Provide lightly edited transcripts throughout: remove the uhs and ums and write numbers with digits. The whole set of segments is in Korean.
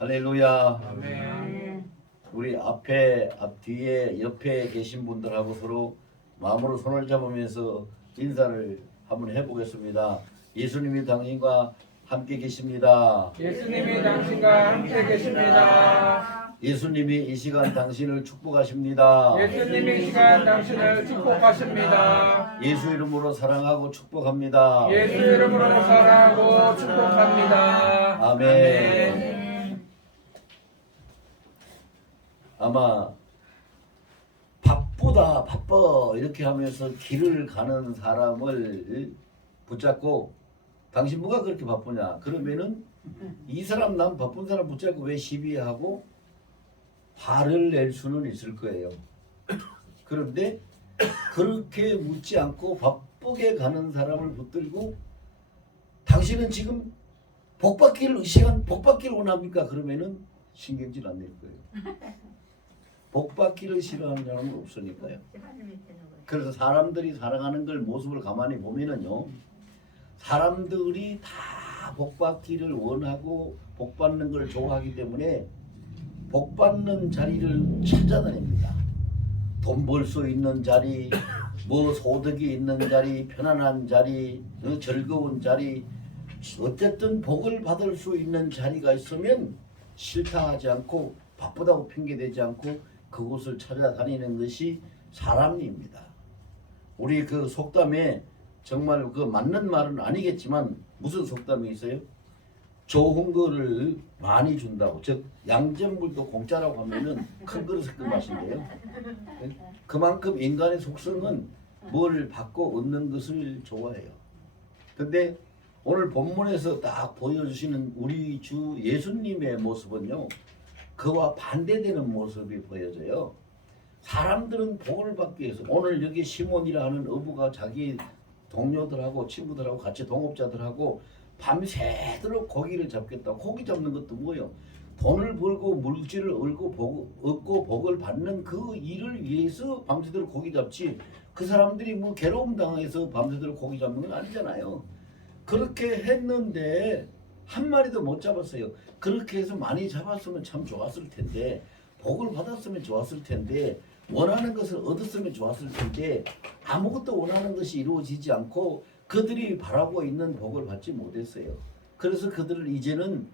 할렐루야. 아멘. 우리 앞에, 앞뒤에, 옆에 계신 분들하고 서로 마음으로 손을 잡으면서 인사를 한번 해보겠습니다. 예수님이 당신과 함께 계십니다. 예수님이 당신과 함께 계십니다. 예수님이 이 시간 당신을 축복하십니다. 예수님이 이 시간 당신을 축복하십니다. 예수 이름으로 사랑하고 축복합니다. 예수 이름으로 사랑하고 축복합니다. 아멘. 아마 바쁘다 바빠 이렇게 하면서 길을 가는 사람을 붙잡고 당신 뭐가 그렇게 바쁘냐 그러면은 이 사람 난 바쁜 사람 붙잡고 왜 시비하고 화를 낼 수는 있을 거예요. 그런데 그렇게 묻지 않고 바쁘게 가는 사람을 붙들고 당신은 지금 복 받기를 시간 복 받기를 원합니까? 그러면은 신경질 안 낼 거예요. 복 받기를 싫어하는 사람은 없으니까요. 그래서 사람들이 살아가는 걸 모습을 가만히 보면은요, 사람들이 다 복 받기를 원하고 복 받는 걸 좋아하기 때문에 복 받는 자리를 찾아다닙니다. 돈 벌 수 있는 자리, 뭐 소득이 있는 자리, 편안한 자리, 즐거운 자리, 어쨌든 복을 받을 수 있는 자리가 있으면 싫다 하지 않고 바쁘다고 핑계대지 않고 그곳을 찾아다니는 것이 사람입니다. 우리 그 속담에 정말 그 맞는 말은 아니겠지만 무슨 속담이 있어요? 좋은 거를 많이 준다고. 즉 양전물도 공짜라고 하면은 큰 그릇을 그 맛인데요. 그만큼 인간의 속성은 뭘 받고 얻는 것을 좋아해요. 근데 오늘 본문에서 딱 보여주시는 우리 주 예수님의 모습은요, 그와 반대되는 모습이 보여져요. 사람들은 복을 받기 위해서 오늘 여기 시몬이라 하는 어부가 자기 동료들하고 친구들하고 같이 동업자들하고 밤새도록 고기를 잡겠다. 고기 잡는 것도 뭐예요? 돈을 벌고 물질을 얻고 복을 받는 그 일을 위해서 밤새도록 고기 잡지. 그 사람들이 뭐 괴로움 당해서 밤새도록 고기 잡는 건 아니잖아요. 그렇게 했는데 한 마리도 못 잡았어요. 그렇게 해서 많이 잡았으면 참 좋았을 텐데, 복을 받았으면 좋았을 텐데, 원하는 것을 얻었으면 좋았을 텐데 아무것도 원하는 것이 이루어지지 않고 그들이 바라고 있는 복을 받지 못했어요. 그래서 그들은 이제는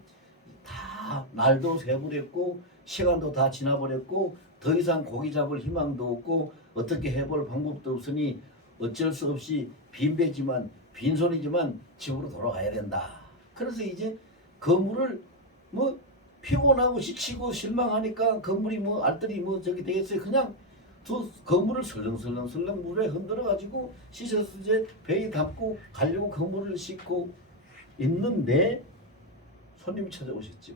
다 날도 새버렸고 시간도 다 지나버렸고 더 이상 고기 잡을 희망도 없고 어떻게 해볼 방법도 없으니 어쩔 수 없이 빈손이지만 집으로 돌아가야 된다. 그래서 이제 그물을 뭐 피곤하고 지치고 실망하니까 그물이 뭐 알뜰히 뭐 저기 되겠어요. 그냥 두 그물을 설렁설렁 물에 흔들어 가지고 씻어서 이제 배에 담고 가려고 그물을 싣고 있는데 손님이 찾아오셨죠.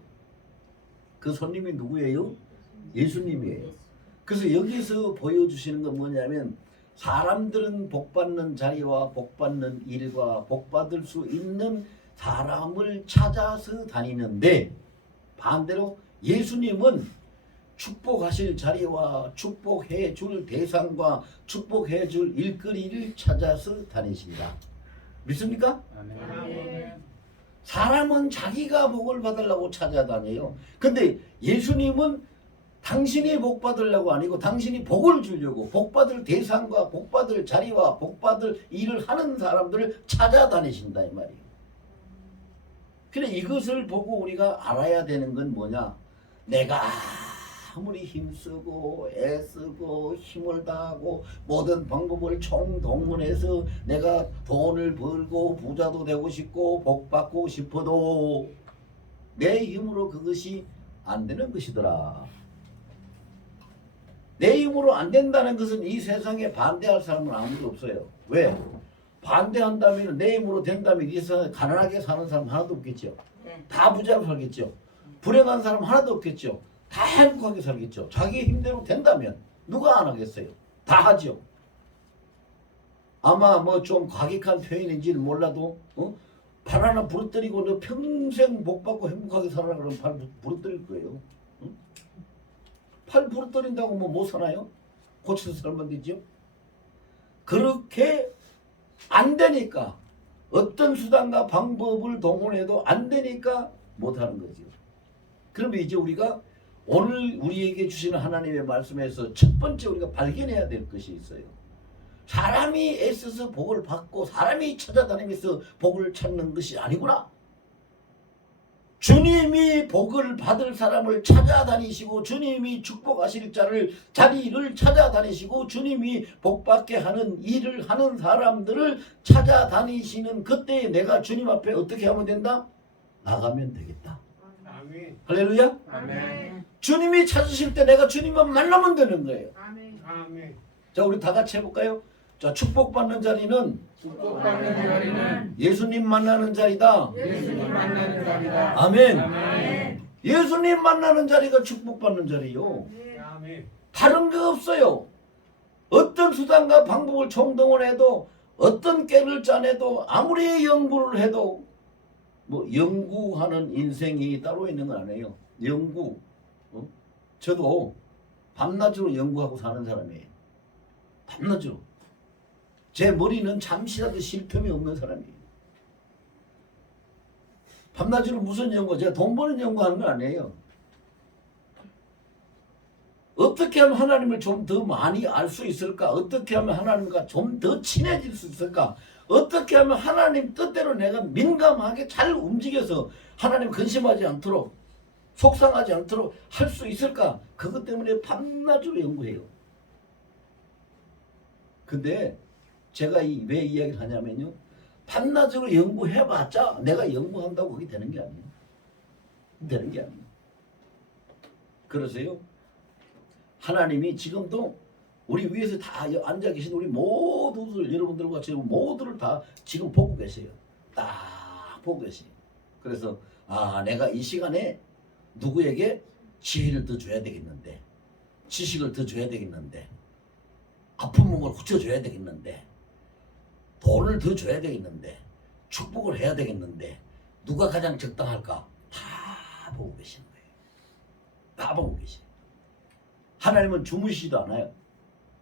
그 손님이 누구예요? 예수님이에요. 그래서 여기서 보여주시는 건 뭐냐면 사람들은 복받는 자리와 복받는 일과 복받을 수 있는 사람을 찾아서 다니는데 반대로 예수님은 축복하실 자리와 축복해 줄 대상과 축복해 줄 일거리를 찾아서 다니신다. 믿습니까? 아멘. 사람은 자기가 복을 받으려고 찾아다녀요. 근데 예수님은 당신이 복 받으려고 아니고 당신이 복을 주려고 복 받을 대상과 복 받을 자리와 복 받을 일을 하는 사람들을 찾아다니신다 이 말이에요. 그래 이것을 보고 우리가 알아야 되는 건 뭐냐? 내가 아무리 힘쓰고 애쓰고 힘을 다하고 모든 방법을 총동원해서 내가 돈을 벌고 부자도 되고 싶고 복 받고 싶어도 내 힘으로 그것이 안 되는 것이더라. 내 힘으로 안 된다는 것은 이 세상에 반대할 사람은 아무도 없어요. 왜? 반대한다면 내 힘으로 된다면 이 세상에 가난하게 사는 사람 하나도 없겠죠. 다 부자로 살겠죠. 불행한 사람 하나도 없겠죠. 다 행복하게 살겠죠. 자기 힘대로 된다면 누가 안 하겠어요? 다 하죠. 아마 뭐 좀 과격한 표현인지는 몰라도 발 하나 부러뜨리고 너 평생 복 받고 행복하게 살아라 그러면 발 부러뜨릴 거예요. 팔 부러뜨린다고 뭐 못 사나요? 고쳐서 살면 되죠. 그렇게 안 되니까 어떤 수단과 방법을 동원해도 안 되니까 못 하는 거죠. 그러면 이제 우리가 오늘 우리에게 주시는 하나님의 말씀에서 첫 번째 우리가 발견해야 될 것이 있어요. 사람이 애써서 복을 받고 사람이 찾아다니면서 복을 찾는 것이 아니구나. 주님이 복을 받을 사람을 찾아다니시고 주님이 축복하실 자리를 찾아다니시고 주님이 복받게 하는 일을 하는 사람들을 찾아다니시는 그때에 내가 주님 앞에 어떻게 하면 된다? 나가면 되겠다. 아멘. 할렐루야. 아멘. 주님이 찾으실 때 내가 주님만 만나면 되는 거예요. 아멘. 아멘. 자, 우리 다 같이 해볼까요? 자, 축복받는 자리는 축복받는 자리는 예수님 만나는 자리다. 예수님 만나는 자리다. 아멘. 아멘. 예수님 만나는 자리가 축복받는 자리요. 아멘. 다른 거 없어요. 어떤 수단과 방법을 총동원해도 어떤 깨를 짜내도 아무리 연구를 해도 뭐 연구하는 인생이 따로 있는 건 아니에요. 연구. 저도 밤낮으로 연구하고 사는 사람이에요. 밤낮으로. 제 머리는 잠시라도 쉴 틈이 없는 사람이에요. 밤낮으로 무슨 연구? 제가 돈 버는 연구하는 건 아니에요. 어떻게 하면 하나님을 좀 더 많이 알 수 있을까? 어떻게 하면 하나님과 좀 더 친해질 수 있을까? 어떻게 하면 하나님 뜻대로 내가 민감하게 잘 움직여서 하나님 근심하지 않도록 속상하지 않도록 할 수 있을까? 그것 때문에 밤낮으로 연구해요. 근데 제가 왜 이야기를 하냐면요. 밤낮으로 연구해봤자 내가 연구한다고 그게 되는 게 아니에요. 되는 게 아니에요. 그러세요. 하나님이 지금도 우리 위에서 다 앉아 계신 우리 모두들 여러분들과 지금 모두를 다 지금 보고 계세요. 딱 보고 계세요. 그래서 내가 이 시간에 누구에게 지혜를 더 줘야 되겠는데 지식을 더 줘야 되겠는데 아픈 몸을 고쳐줘야 되겠는데 돈을 더 줘야 되겠는데 축복을 해야 되겠는데 누가 가장 적당할까? 다 보고 계시는 거예요. 다 보고 계세요. 하나님은 주무시지도 않아요.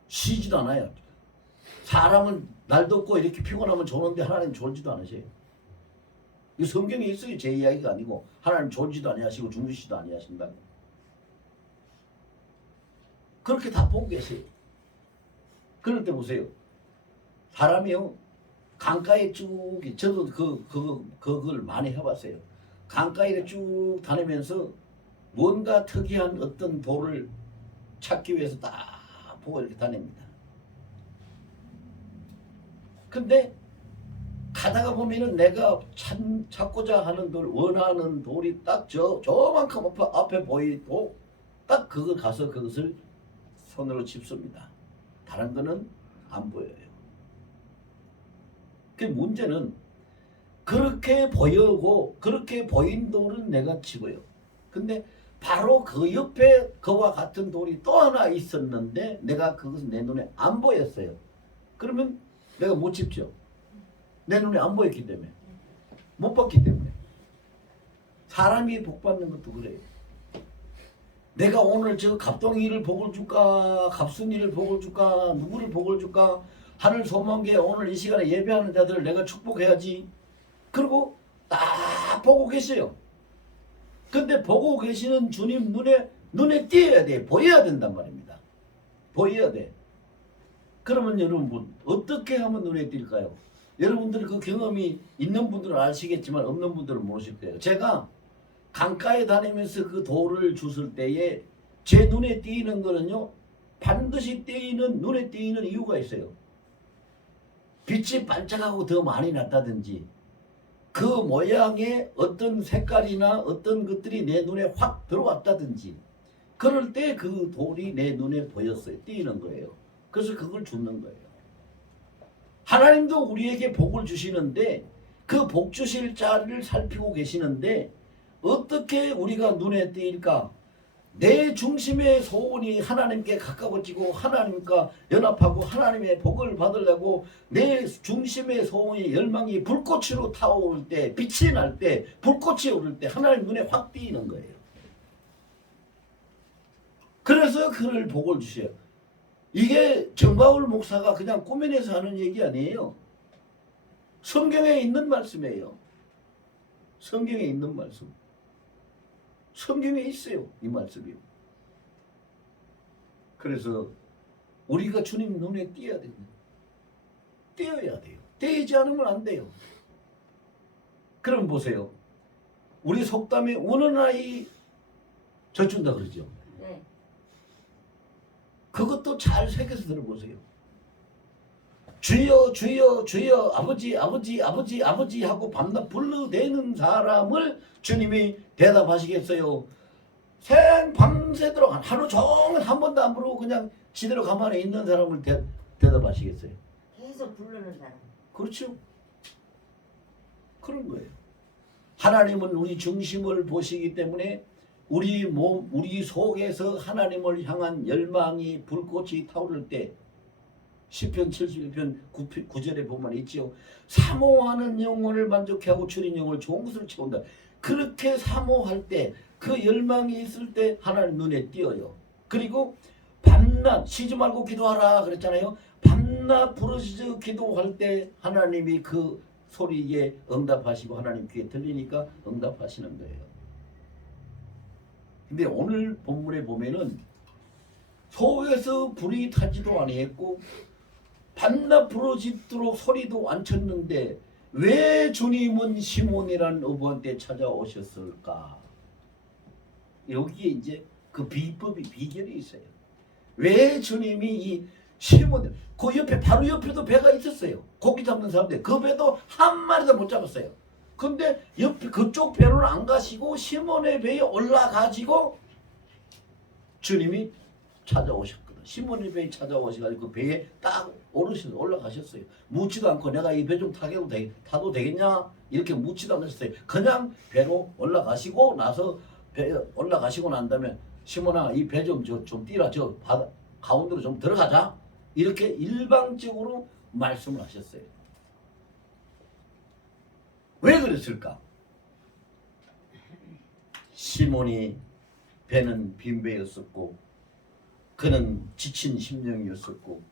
쉬지도 않아요. 사람은 날 덥고 이렇게 피곤하면 좋은데 하나님 졸지도 않으세요. 이 성경에 있어요. 제 이야기가 아니고 하나님 졸지도 아니하시고 주무시지도 아니하신다고. 그렇게 다 보고 계세요. 그럴 때 보세요. 사람이요. 강가에 쭉 저도 그걸 많이 해봤어요. 강가에 쭉 다니면서 뭔가 특이한 어떤 돌을 찾기 위해서 딱 보고 이렇게 다닙니다. 근데 가다가 보면은 내가 찾고자 하는 돌, 원하는 돌이 딱 저만큼 앞에 보이고 딱 그거 가서 그것을 손으로 짚습니다. 다른 거는 안 보여요. 그 문제는 그렇게 보이고 그렇게 보인 돌은 내가 집어요. 근데 바로 그 옆에 그와 같은 돌이 또 하나 있었는데 내가 그것은 내 눈에 안 보였어요. 그러면 내가 못 집죠. 내 눈에 안 보였기 때문에. 못 봤기 때문에. 사람이 복 받는 것도 그래요. 내가 오늘 저 갑동이를 복을 줄까 갑순이를 복을 줄까 누구를 복을 줄까 하늘 소망계 오늘 이 시간에 예배하는 자들을 내가 축복해야지. 그리고 딱 보고 계세요. 근데 보고 계시는 주님 눈에 띄어야 돼. 보여야 된단 말입니다. 보여야 돼. 그러면 여러분 어떻게 하면 눈에 띌까요? 여러분들 그 경험이 있는 분들은 아시겠지만 없는 분들은 모르실 거예요. 제가 강가에 다니면서 그 돌을 주실 때에 제 눈에 띄는 거는요. 반드시 눈에 띄는 이유가 있어요. 빛이 반짝하고 더 많이 났다든지 그 모양의 어떤 색깔이나 어떤 것들이 내 눈에 확 들어왔다든지 그럴 때 그 돌이 내 눈에 보였어요. 띄는 거예요. 그래서 그걸 줍는 거예요. 하나님도 우리에게 복을 주시는데 그 복 주실 자를 살피고 계시는데 어떻게 우리가 눈에 띄일까? 내 중심의 소원이 하나님께 가까워지고 하나님과 연합하고 하나님의 복을 받으려고 내 중심의 소원이 열망이 불꽃으로 타오를 때 빛이 날 때 불꽃이 오를 때 하나님 눈에 확 띄는 거예요. 그래서 그를 복을 주셔요. 이게 정바울 목사가 그냥 꾸며내서 하는 얘기 아니에요. 성경에 있는 말씀이에요. 성경에 있는 말씀. 성경에 있어요. 이 말씀이요. 그래서 우리가 주님 눈에 띄어야 됩니다. 띄어야 돼요. 띄지 않으면 안 돼요. 그럼 보세요. 우리 속담에 우는 아이 젖준다 그러죠. 네. 그것도 잘 새겨서 들어보세요. 주여 주여 주여 아버지 아버지 아버지 아버지 하고 밤낮 불러대는 사람을 주님이 대답하시겠어요? 밤새도록 하루 종일 한 번도 안 부르고 그냥 지대로 가만히 있는 사람을 대답하시겠어요? 계속 부르는 사람. 그렇죠. 그런 거예요. 하나님은 우리 중심을 보시기 때문에 우리 몸, 우리 속에서 하나님을 향한 열망이 불꽃이 타오를 때 시편 71편 9절에 보면 있지요. 사모하는 영혼을 만족해 하고 줄인 영혼을 좋은 것으로 채운다. 그렇게 사모할 때 그 열망이 있을 때 하나님 눈에 띄어요. 그리고 밤낮 쉬지 말고 기도하라 그랬잖아요. 밤낮 부르짖어 기도할 때 하나님이 그 소리에 응답하시고 하나님 귀에 들리니까 응답하시는 거예요. 근데 오늘 본문에 보면은 소에서 불이 타지도 아니했고 밤낮 부르짖도록 소리도 안 쳤는데 왜 주님은 시몬이라는 어부한테 찾아오셨을까? 여기에 이제 그 비결이 있어요. 왜 주님이 이 시몬 그 옆에 바로 옆에도 배가 있었어요. 고기 잡는 사람들 그 배도 한 마리도 못 잡았어요. 근데 옆에 그쪽 배로는 안 가시고 시몬의 배에 올라가지고 주님이 찾아오셨거든. 시몬의 배에 찾아오셔가지고 그 배에 딱 올라가셨어요. 묻지도 않고 내가 이 배 좀 타도 되겠냐 이렇게 묻지도 않으셨어요. 그냥 배로 올라가시고 나서 배 올라가시고 난 다음에 시몬아 이 배 좀 띄라 저 바다 가운데로 좀 들어가자 이렇게 일방적으로 말씀을 하셨어요. 왜 그랬을까? 시몬이 배는 빈 배였었고 그는 지친 심령이었었고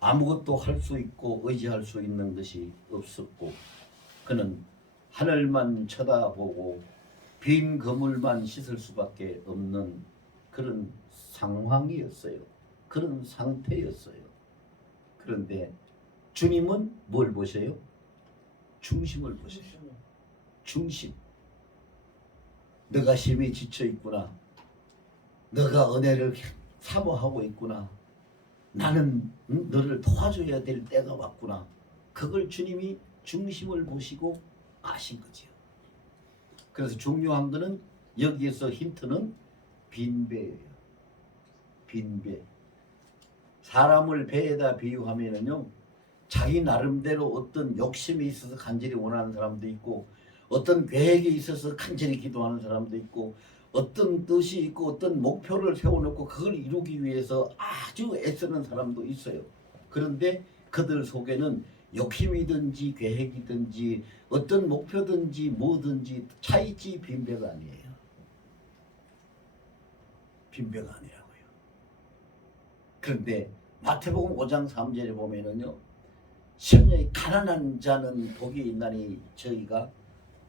아무것도 할 수 있고 의지할 수 있는 것이 없었고 그는 하늘만 쳐다보고 빈 그물만 씻을 수밖에 없는 그런 상황이었어요. 그런 상태였어요. 그런데 주님은 뭘 보셔요? 중심을 보셔요. 중심. 너가 힘이 지쳐 있구나. 너가 은혜를 사모하고 있구나. 나는 너를 도와줘야 될 때가 왔구나. 그걸 주님이 중심을 보시고 아신 거지요. 그래서 중요한 거는 여기에서 힌트는 빈배예요. 빈배. 사람을 배에다 비유하면은요, 자기 나름대로 어떤 욕심이 있어서 간절히 원하는 사람도 있고, 어떤 계획이 있어서 간절히 기도하는 사람도 있고, 어떤 뜻이 있고 어떤 목표를 세워놓고 그걸 이루기 위해서 아주 애쓰는 사람도 있어요. 그런데 그들 속에는 욕심이든지 계획이든지 어떤 목표든지 뭐든지 차있지 빈배가 아니에요. 빈배가 아니라고요. 그런데 마태복음 5장 3절에 보면은요, 심령이 가난한 자는 복이 있나니 저희가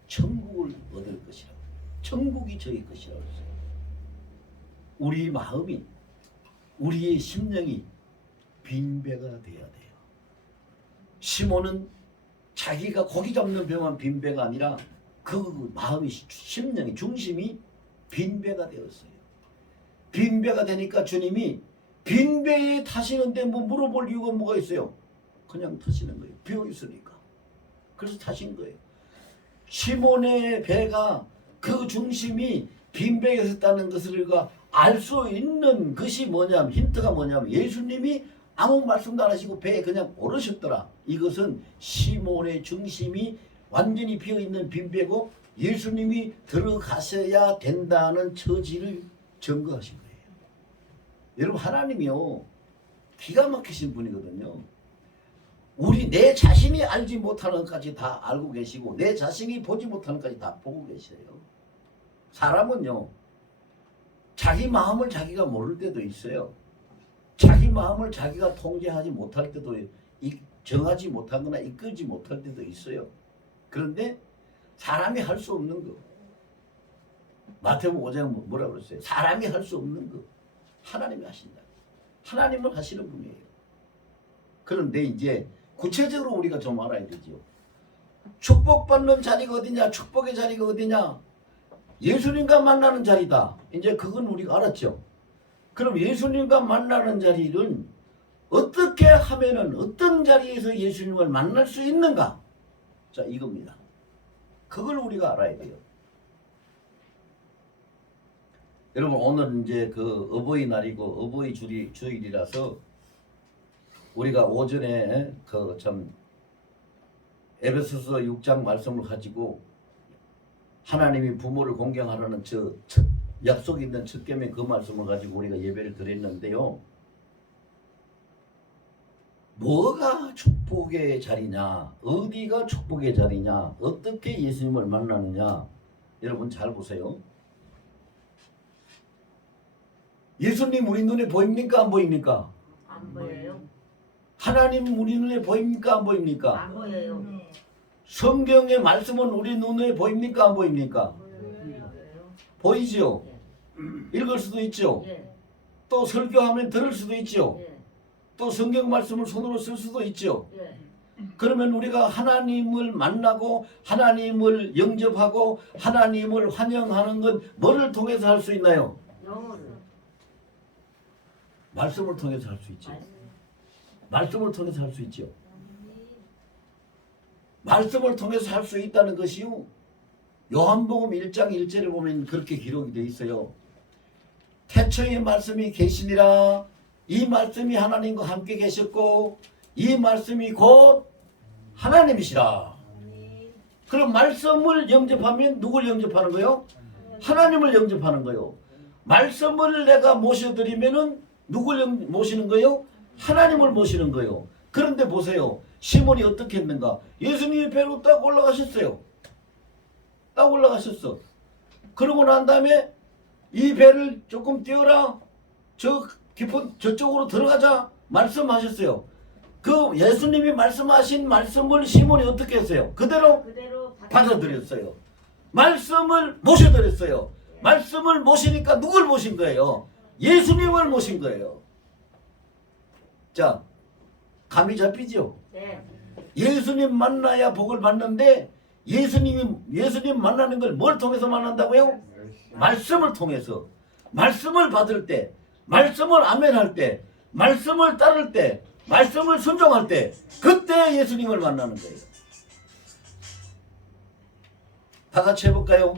천국을 얻을 것이라고. 천국이 저희 것이라고 했어요. 우리 마음이, 우리의 심령이 빈배가 되어야 돼요. 시몬은 자기가 고기 잡는 배만 빈배가 아니라 그 마음이, 심령이, 중심이 빈배가 되었어요. 빈배가 되니까 주님이 빈배에 타시는데 뭐 물어볼 이유가 뭐가 있어요? 그냥 타시는 거예요. 비어 있으니까. 그래서 타신 거예요. 시몬의 배가 그 중심이 빈배에 있었다는 것을 알 수 있는 것이 뭐냐면, 힌트가 뭐냐면 예수님이 아무 말씀도 안 하시고 배에 그냥 오르셨더라. 이것은 시몬의 중심이 완전히 비어있는 빈배고 예수님이 들어가셔야 된다는 처지를 증거하신 거예요. 여러분, 하나님이요 기가 막히신 분이거든요. 내 자신이 알지 못하는 것까지 다 알고 계시고 내 자신이 보지 못하는 것까지 다 보고 계셔요. 사람은요, 자기 마음을 자기가 모를 때도 있어요. 자기 마음을 자기가 통제하지 못할 때도, 정하지 못하거나 이끌지 못할 때도 있어요. 그런데 사람이 할 수 없는 거, 마태복음 5장 뭐라 그랬어요? 사람이 할 수 없는 거 하나님이 하신다. 하나님은 하시는 분이에요. 그런데 이제 구체적으로 우리가 좀 알아야 되죠. 축복받는 자리가 어디냐? 축복의 자리가 어디냐? 예수님과 만나는 자리다. 이제 그건 우리가 알았죠. 그럼 예수님과 만나는 자리는 어떻게 하면은 어떤 자리에서 예수님을 만날 수 있는가? 자, 이겁니다. 그걸 우리가 알아야 돼요. 여러분, 오늘 이제 그 어버이날이고 어버이 주일이라서 우리가 오전에 그 참 에베소서 6장 말씀을 가지고 하나님이 부모를 공경하라는 저 첫 약속이 있는 첫 계명 그 말씀을 가지고 우리가 예배를 드렸는데요. 뭐가 축복의 자리냐? 어디가 축복의 자리냐? 어떻게 예수님을 만나느냐? 여러분 잘 보세요. 예수님 우리 눈에 보입니까? 안 보입니까? 안 보여요. 하나님 우리 눈에 보입니까? 안 보입니까? 안 보여요. 성경의 말씀은 우리 눈에 보입니까? 안 보입니까? 보이죠? 읽을 수도 있죠? 예. 또 설교하면 들을 수도 있죠? 예. 또 성경 말씀을 손으로 쓸 수도 있죠? 예. 그러면 우리가 하나님을 만나고 하나님을 영접하고 하나님을 환영하는 건 뭐를 통해서 할 수 있나요? 영어를. 말씀을 통해서 할 수 있죠. 말씀을 통해서 할 수 있죠. 말씀을 통해서 할 수 있다는 것이요. 요한복음 1장 1절에 보면 그렇게 기록이 되어 있어요. 태초에 말씀이 계시니라. 이 말씀이 하나님과 함께 계셨고 이 말씀이 곧 하나님이시라. 그럼 말씀을 영접하면 누굴 영접하는 거요? 하나님을 영접하는 거요. 말씀을 내가 모셔드리면은 누굴 모시는 거요? 하나님을 모시는 거요. 그런데 보세요. 시몬이 어떻게 했는가? 예수님이 배로 딱 올라가셨어요. 딱 올라가셨어. 그러고 난 다음에 이 배를 조금 띄워라. 저 깊은 저쪽으로 들어가자. 말씀하셨어요. 그 예수님이 말씀하신 말씀을 시몬이 어떻게 했어요? 그대로 받아들였어요. 말씀을 모셔드렸어요. 말씀을 모시니까 누굴 모신 거예요? 예수님을 모신 거예요. 자, 감이 잡히죠? 네. 예수님 만나야 복을 받는데 예수님 만나는 걸 뭘 통해서 만난다고요? 말씀을 통해서. 말씀을 받을 때, 말씀을 아멘할 때, 말씀을 따를 때, 말씀을 순종할 때 그때 예수님을 만나는 거예요. 다 같이 해볼까요?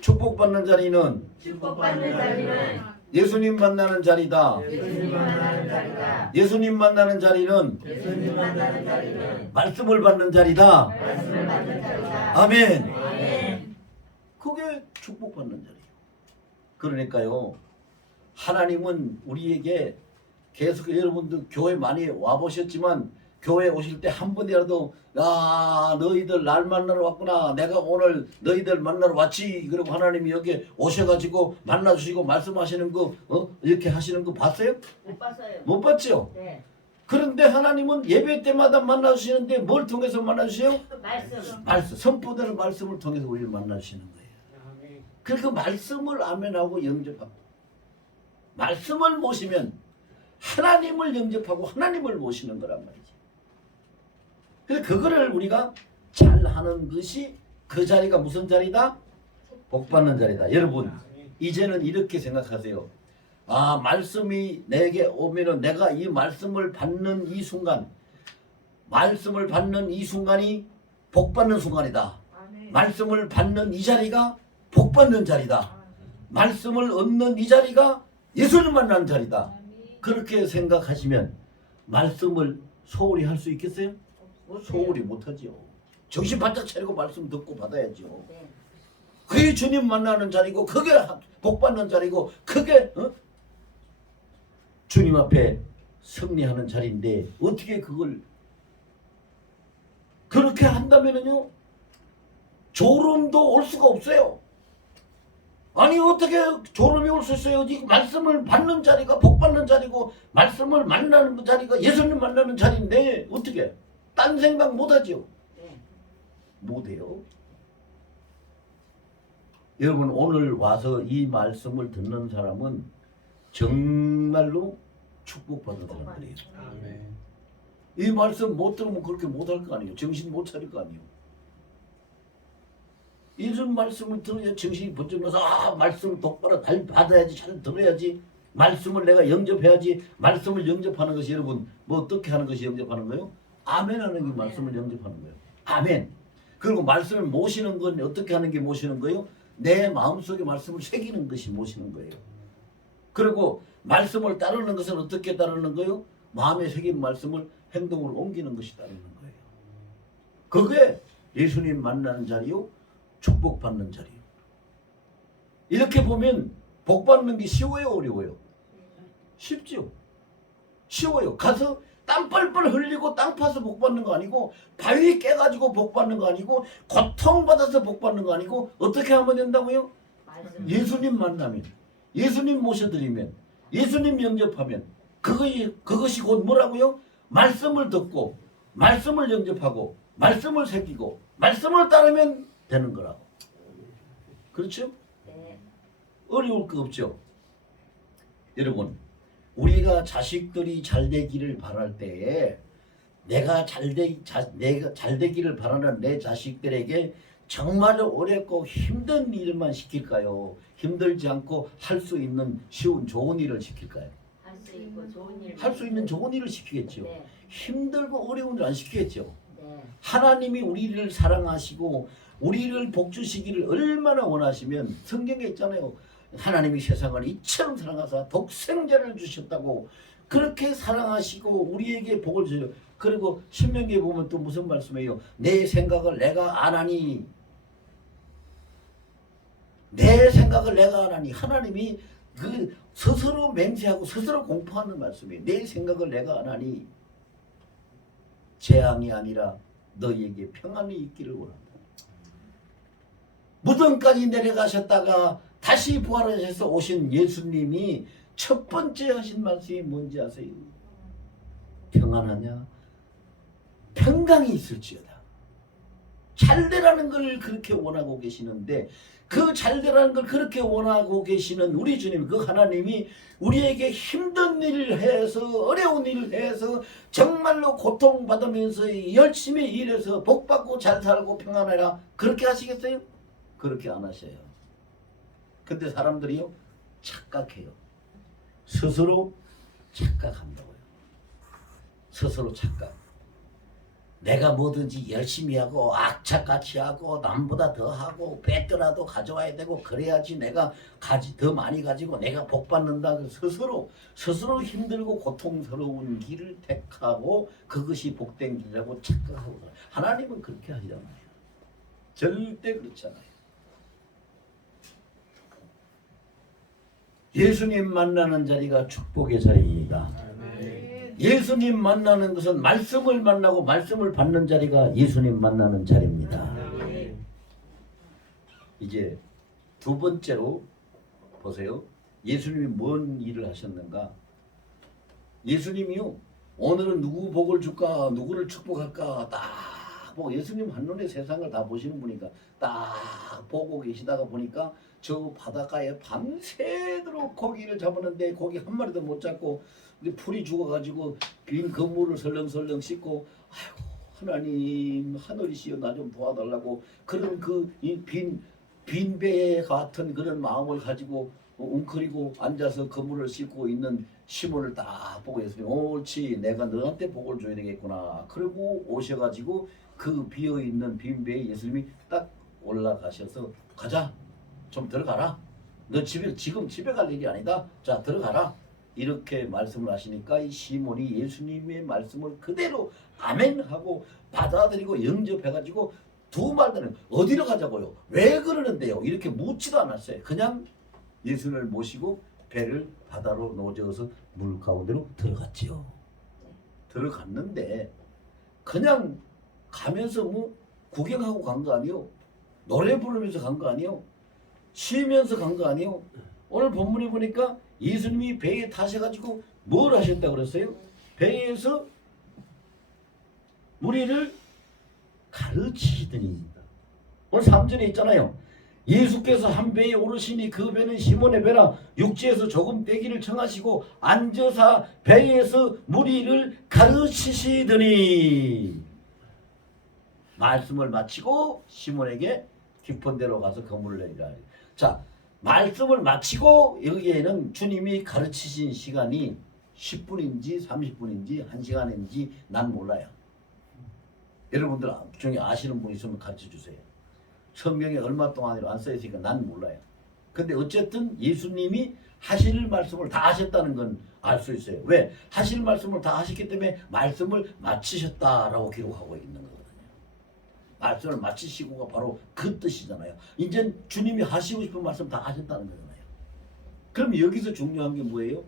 축복받는 자리는 축복받는 자리는 예수님 만나는 자리다. 예수님 만나는 자리다. 예수님 만나는 자리는 예수님 만나는 자리는 말씀을 받는 자리다. 말씀을 받는 자리다. 아멘. 아멘. 그게 축복받는 자리예요. 그러니까요. 하나님은 우리에게 계속 여러분들 교회 많이 와보셨지만 교회 오실 때 한 번이라도 야 너희들 날 만나러 왔구나. 내가 오늘 너희들 만나러 왔지. 그리고 하나님이 여기 오셔가지고 만나주시고 말씀하시는 거 이렇게 하시는 거 봤어요? 못 봤어요. 못 봤죠? 네. 그런데 하나님은 예배 때마다 만나주시는데 뭘 통해서 만나주세요? 말씀. 선포되는 말씀을 통해서 우리를 만나주시는 거예요. 그러니까 말씀을 아멘하고 영접하고 말씀을 모시면 하나님을 영접하고 하나님을 모시는 거란 말이지. 그래서 그거를 우리가 잘 하는 것이 그 자리가 무슨 자리다? 복받는 자리다. 여러분 이제는 이렇게 생각하세요. 아 말씀이 내게 오면은 내가 이 말씀을 받는 이 순간 말씀을 받는 이 순간이 복받는 순간이다. 말씀을 받는 이 자리가 복받는 자리다. 말씀을 얻는 이 자리가 예수를 만나는 자리다. 그렇게 생각하시면 말씀을 소홀히 할 수 있겠어요? 소홀히 못하죠. 정신 바짝 차리고 말씀 듣고 받아야죠. 네. 그게 주님 만나는 자리고 그게 복받는 자리고 그게 주님 앞에 승리하는 자리인데 어떻게 그걸 그렇게 한다면은요 졸음도 올 수가 없어요. 아니 어떻게 졸음이 올 수 있어요? 이 말씀을 받는 자리가 복받는 자리고 말씀을 만나는 자리가 예수님 만나는 자리인데 어떻게 딴 생각 못하죠? 네. 못해요. 여러분 오늘 와서 이 말씀을 듣는 사람은 정말로 축복받은 사람들이에요. 아멘. 이 말씀 못 들으면 그렇게 못할 거 아니에요. 정신 못 차릴 거 아니에요. 이런 말씀을 들어야 정신이 번쩍 나서 말씀을 똑바로 잘 받아야지, 잘 들어야지, 말씀을 내가 영접해야지. 말씀을 영접하는 것이 여러분 뭐 어떻게 하는 것이 영접하는 거예요? 아멘 하는 게 말씀을 영접하는 거예요. 아멘. 그리고 말씀을 모시는 건 어떻게 하는 게 모시는 거예요? 내 마음속에 말씀을 새기는 것이 모시는 거예요. 그리고 말씀을 따르는 것은 어떻게 따르는 거예요? 마음에 새긴 말씀을 행동으로 옮기는 것이 따르는 거예요. 그게 예수님 만나는 자리요, 축복받는 자리요. 이렇게 보면 복받는 게 쉬워요, 어려워요? 쉽죠. 쉬워요. 가서 땀 뻘뻘 흘리고 땅 파서 복받는 거 아니고, 바위 깨가지고 복받는 거 아니고, 고통받아서 복받는 거 아니고, 어떻게 하면 된다고요? 예수님 만나면, 예수님 모셔드리면, 예수님 영접하면, 그것이 곧 뭐라고요? 말씀을 듣고, 말씀을 영접하고, 말씀을 새기고, 말씀을 따르면 되는 거라고. 그렇죠? 네. 어려울 거 없죠. 여러분, 우리가 자식들이 잘 되기를 바랄 때에 내가 잘 되기를 바라는 내 자식들에게 정말 어렵고 힘든 일만 시킬까요? 힘들지 않고 할 수 있는 쉬운 좋은 일을 시킬까요? 할 수 있고 좋은 일. 할 수 있는 좋은 일을 시키겠죠. 네. 힘들고 어려운 일 안 시키겠죠. 네. 하나님이 우리를 사랑하시고 우리를 복주시기를 얼마나 원하시면 성경에 있잖아요. 하나님이 세상을 이처럼 사랑하사 독생자를 주셨다고. 그렇게 사랑하시고 우리에게 복을 주셔요. 그리고 신명기에 보면 또 무슨 말씀이에요? 내 생각을 내가 안 하니. 내 생각을 내가 안 하니. 하나님이 그 스스로 맹세하고 스스로 공포하는 말씀이에요. 내 생각을 내가 안 하니 재앙이 아니라 너희에게 평안이 있기를 원한다. 무덤까지 내려가셨다가 다시 부활하셔서 오신 예수님이 첫 번째 하신 말씀이 뭔지 아세요? 평안하냐? 평강이 있을지어다. 잘되라는 걸 그렇게 원하고 계시는데, 그 잘되라는 걸 그렇게 원하고 계시는 우리 주님, 그 하나님이 우리에게 힘든 일을 해서, 어려운 일을 해서, 정말로 고통받으면서 열심히 일해서 복받고 잘 살고 평안해라, 그렇게 하시겠어요? 그렇게 안 하셔요. 근데 사람들이요, 착각해요. 스스로 착각한다고요. 스스로 착각. 내가 뭐든지 열심히 하고 악착같이 하고 남보다 더 하고 뺏더라도 가져와야 되고 그래야지 내가 더 많이 가지고 내가 복 받는다. 스스로 힘들고 고통스러운 길을 택하고 그것이 복된 길이라고 착각하고 살아요. 하나님은 그렇게 하시잖아요. 절대 그렇지 않아요. 예수님 만나는 자리가 축복의 자리입니다. 예수님 만나는 것은 말씀을 만나고 말씀을 받는 자리가 예수님 만나는 자리입니다. 이제 두 번째로 보세요. 예수님이 뭔 일을 하셨는가? 예수님이요, 오늘은 누구 복을 줄까, 누구를 축복할까 딱 보고, 예수님 한눈에 세상을 다 보시는 분이니까 딱 보고 계시다가 보니까 저 바닷가에 밤새도록 고기를 잡았는데 고기 한 마리도 못 잡고 풀이 죽어가지고 빈 그물을 설렁설렁 씻고, 아이고 하나님 하늘이시여 나 좀 도와달라고 그런 그 빈 배 같은 그런 마음을 가지고 웅크리고 앉아서 그물을 씻고 있는 시몬을 딱 보고 예수님, 옳지, 내가 너한테 복을 줘야 되겠구나. 그리고 오셔가지고 그 비어있는 빈 배에 예수님이 딱 올라가셔서, 가자, 좀 들어가라. 너 지금 집에 갈 일이 아니다. 자, 들어가라. 이렇게 말씀을 하시니까 이 시몬이 예수님의 말씀을 그대로 아멘하고 받아들이고 영접해가지고 두 말들은 어디로 가자고요? 왜 그러는데요? 이렇게 묻지도 않았어요. 그냥 예수님을 모시고 배를 바다로 놓아서 물 가운데로 들어갔지요. 들어갔는데 그냥 가면서 뭐 구경하고 간 거 아니요? 노래 부르면서 간 거 아니요? 쉬면서 간 거 아니요? 오늘 본문에 보니까 예수님이 배에 타셔가지고 뭘 하셨다 그랬어요? 배에서 무리를 가르치시더니, 오늘 3절에 있잖아요. 예수께서 한 배에 오르시니 그 배는 시몬의 배라 육지에서 조금 떼기를 청하시고 앉으사 배에서 무리를 가르치시더니 말씀을 마치고 시몬에게 깊은 데로 가서 그물을 내리라. 자, 말씀을 마치고 여기에는 주님이 가르치신 시간이 10분인지 30분인지 1시간인지 난 몰라요. 여러분들 중에 아시는 분 있으면 가르쳐 주세요. 성경에 얼마 동안이라 안 써있으니까 난 몰라요. 근데 어쨌든 예수님이 하실 말씀을 다 하셨다는 건 알 수 있어요. 왜? 하실 말씀을 다 하셨기 때문에 말씀을 마치셨다라고 기록하고 있는 거거든요. 말씀을 마치시고가 바로 그 뜻이잖아요. 이제 주님이 하시고 싶은 말씀 다 하셨다는 거잖아요. 그럼 여기서 중요한 게 뭐예요?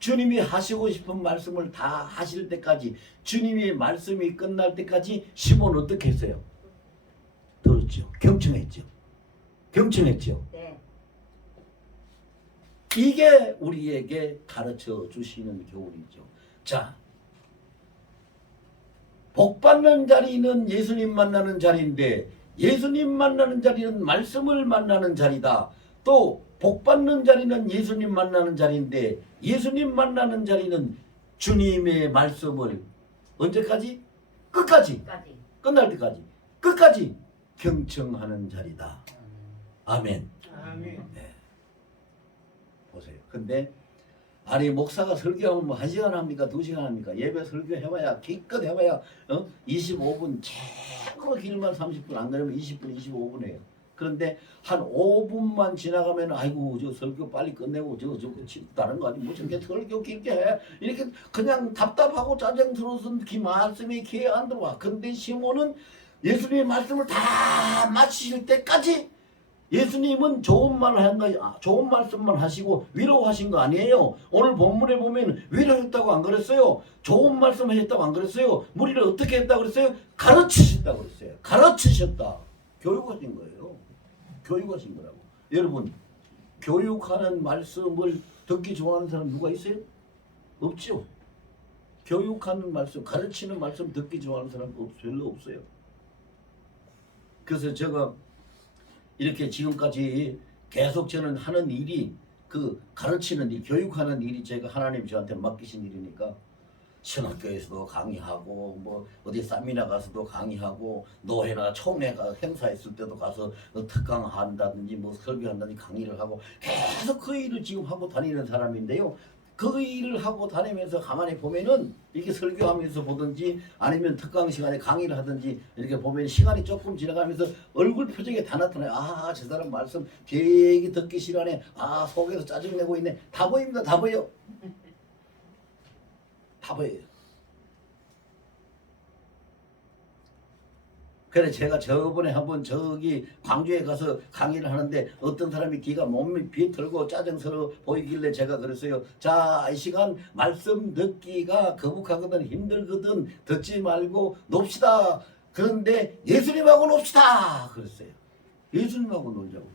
주님이 하시고 싶은 말씀을 다 하실 때까지, 주님의 말씀이 끝날 때까지 시몬은 어떻게 했어요? 들었죠. 경청했죠. 경청했죠. 네. 이게 우리에게 가르쳐 주시는 교훈이죠. 자, 복 받는 자리는 예수님 만나는 자리인데 예수님 만나는 자리는 말씀을 만나는 자리다. 또 복 받는 자리는 예수님 만나는 자리인데 예수님 만나는 자리는 주님의 말씀을 언제까지? 끝까지. 까지. 끝날 때까지. 끝까지 경청하는 자리다. 아멘. 아멘. 보세요. 근데 아니 목사가 설교하면 뭐 1시간 합니까? 2시간 합니까? 예배 설교해봐야 기껏 해봐야 25분 최고 길면 30분 안 그러면 20분 25분 해요. 그런데 한 5분만 지나가면 아이고 저 설교 빨리 끝내고 저 다른 거 아니고 뭐 저렇게 설교 길게 해 이렇게 그냥 답답하고 짜증 들어서 그 말씀이 귀에 안 들어와. 근데 시몬은 예수님의 말씀을 다 마치실 때까지 예수님은 좋은 말 한 거, 좋은 말씀만 하시고 위로하신 거 아니에요. 오늘 본문에 보면 위로했다고 안 그랬어요. 좋은 말씀 하셨다고 안 그랬어요. 무리를 어떻게 했다고 그랬어요? 가르치셨다고 그랬어요. 가르치셨다. 교육하신 거예요. 교육하신 거라고. 여러분, 교육하는 말씀을 듣기 좋아하는 사람 누가 있어요? 없죠. 교육하는 말씀, 가르치는 말씀 듣기 좋아하는 사람 별로 없어요. 그래서 제가 이렇게 지금까지 계속 저는 하는 일이 그 가르치는 일, 교육하는 일이 제가 하나님 저한테 맡기신 일이니까 신학교에서도 강의하고 뭐 어디 세미나 가서도 강의하고 노회나 총회가 행사 있을 때도 가서 특강 한다든지 뭐 설교한다든지 강의를 하고 계속 그 일을 지금 하고 다니는 사람인데요. 그 일을 하고 다니면서 가만히 보면은 이렇게 설교하면서 보든지 아니면 특강 시간에 강의를 하든지 이렇게 보면 시간이 조금 지나가면서 얼굴 표정에 다 나타나요. 아, 저 사람 말씀 되게 듣기 싫어하네. 아, 속에서 짜증내고 있네. 다 보입니다. 다 보여. 다 보여요. 그래 제가 저번에 한번 저기 광주에 가서 강의를 하는데 어떤 사람이 귀가 몸이 비틀고 짜증스러워 보이길래 제가 그랬어요. 자, 이 시간 말씀 듣기가 거북하거든 힘들거든 듣지 말고 놉시다. 그런데 예수님하고 놉시다. 그랬어요. 예수님하고 놀자고.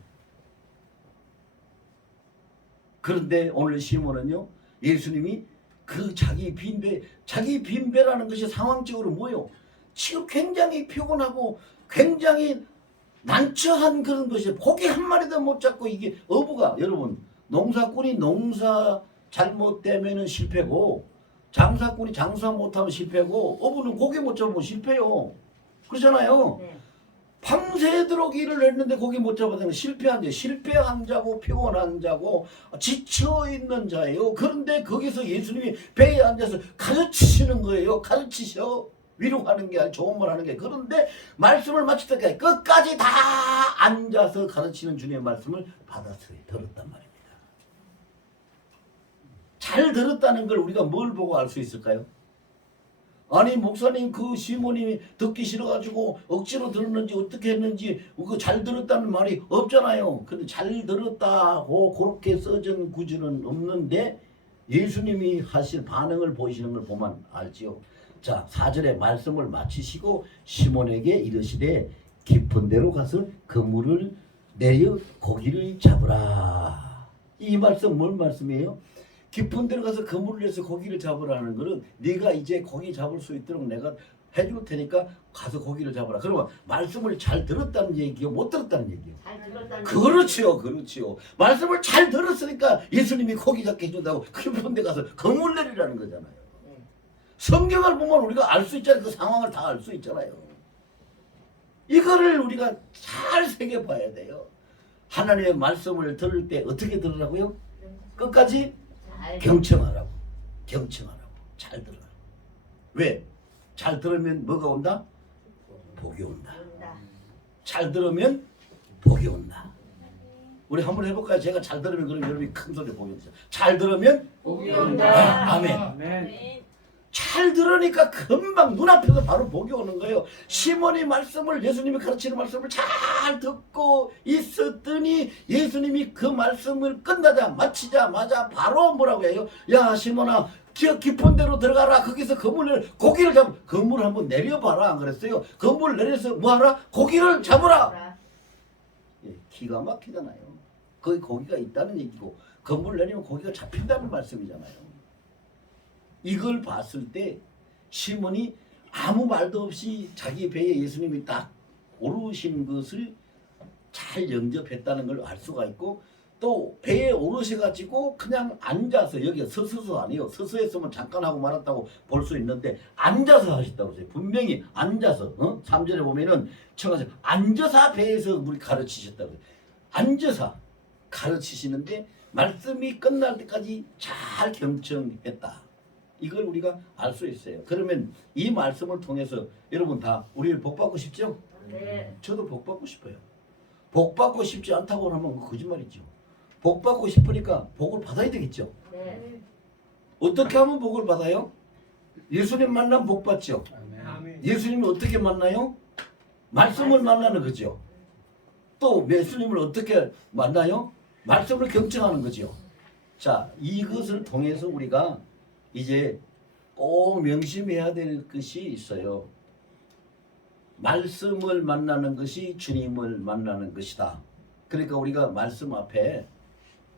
그런데 오늘 시몬은요. 예수님이 그 자기 빈배라는 것이 상황적으로 뭐예요? 지금 굉장히 피곤하고 굉장히 난처한 그런 것이 고기 한 마리도 못 잡고 이게 어부가 여러분 농사꾼이 농사 잘못되면 실패고 장사꾼이 장사 못하면 실패고 어부는 고기 못 잡으면 실패요. 그렇잖아요. 네. 밤새도록 일을 했는데 고기 못 잡아서 실패한 자, 실패한 자고 피곤한 자고 지쳐있는 자예요. 그런데 거기서 예수님이 배에 앉아서 가르치시는 거예요. 가르치셔. 위로하는 게 아니라 좋은 말 하는 게. 그런데 말씀을 마칠 때까지 끝까지 다 앉아서 가르치는 주님의 말씀을 받았어요. 들었단 말입니다. 잘 들었다는 걸 우리가 뭘 보고 알 수 있을까요? 아니 목사님 그 시몬이 듣기 싫어가지고 억지로 들었는지 어떻게 했는지 그 잘 들었다는 말이 없잖아요. 근데 잘 들었다고 그렇게 써진 구절은 없는데 예수님이 하실 반응을 보이시는 걸 보면 알지요. 자, 4절에 말씀을 마치시고 시몬에게 이르시되 깊은 데로 가서 그물을 내려 고기를 잡으라. 이 말씀 뭔 말씀이에요? 깊은 데로 가서 그물을 내서 고기를 잡으라는 것은 네가 이제 고기 잡을 수 있도록 내가 해줄 테니까 가서 고기를 잡아라. 그러면 말씀을 잘 들었다는 얘기요, 못 들었다는 얘기요? 잘 들었다는 그렇지요, 그렇지요. 말씀을 잘 들었으니까 예수님이 고기 잡게 해준다고 깊은 데 가서 거물 내리라는 거잖아요. 네. 성경을 보면 우리가 알 수 있잖아요. 그 상황을 다 알 수 있잖아요. 이거를 우리가 잘 새겨봐야 돼요. 하나님의 말씀을 들을 때 어떻게 들으라고요? 끝까지 잘 경청하라고. 경청하라고. 잘 들어라. 왜? 잘 들으면 뭐가 온다? 복이 온다. 들었다. 잘 들으면 복이 온다. 우리 한번 해볼까요? 제가 잘 들으면 그럼 여러분이 큰 소리로 복이 온다. 잘 들으면 복이 아, 온다. 아멘. 아멘. 잘 들으니까 금방 눈앞에서 바로 복이 오는 거예요. 시몬이 말씀을, 예수님이 가르치는 말씀을 잘 듣고 있었더니 예수님이 그 말씀을 마치자마자 바로 뭐라고 해요? 야 시몬아, 저 깊은 데로 들어가라. 거기서 고기를 잡. 그물을 한번 내려봐라. 안 그랬어요? 그물 내려서 뭐하라? 고기를 잡으라. 예, 기가 막히잖아요. 거기 고기가 있다는 얘기고 그물 내리면 고기가 잡힌다는 말씀이잖아요. 이걸 봤을 때 시몬이 아무 말도 없이 자기 배에 예수님이 딱 오르신 것을 잘 영접했다는 걸 알 수가 있고, 또 배에 오르셔가지고 그냥 앉아서, 여기 서서 아니에요. 서서 했으면 잠깐 하고 말았다고 볼 수 있는데 앉아서 하셨다고 했어요. 분명히 앉아서. 3절에 보면은 청하세요. 앉아서 배에서 우리 가르치셨다고 해요. 앉아서 가르치시는데 말씀이 끝날 때까지 잘 경청했다. 이걸 우리가 알 수 있어요. 그러면 이 말씀을 통해서 여러분 다 우리를 복받고 싶죠? 네. 저도 복받고 싶어요. 복받고 싶지 않다고 하면 거짓말이죠. 복받고 싶으니까 복을 받아야 되겠죠. 네. 어떻게 하면 복을 받아요? 예수님 만나면 복 받죠. 아멘. 예수님을 어떻게 만나요? 말씀을 만나는 거죠. 또 예수님을 어떻게 만나요? 말씀을 경청하는 거죠. 자, 이것을 통해서 우리가 이제 꼭 명심해야 될 것이 있어요. 말씀을 만나는 것이 주님을 만나는 것이다. 그러니까 우리가 말씀 앞에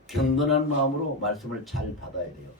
경건한 마음으로 말씀을 잘 받아야 돼요.